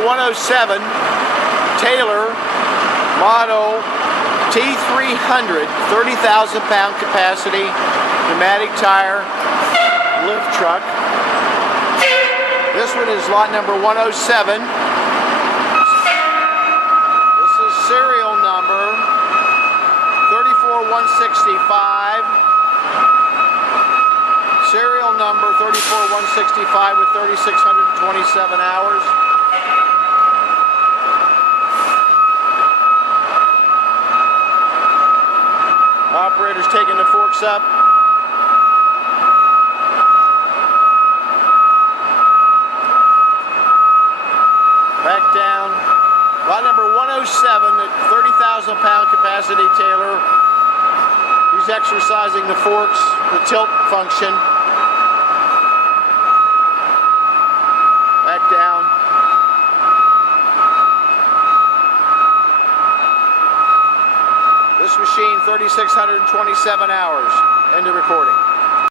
number 107, Taylor, model T300, 30,000 pound capacity, pneumatic tire, lift truck. This one is lot number 107. This is serial number 34165. Serial number 34165 with 3,627 hours. Operator's taking the forks up. Back down. Lot number 107 at 30,000 pound capacity Taylor. He's exercising the forks, the tilt function. Back down. This machine, 3,627 hours. End of recording.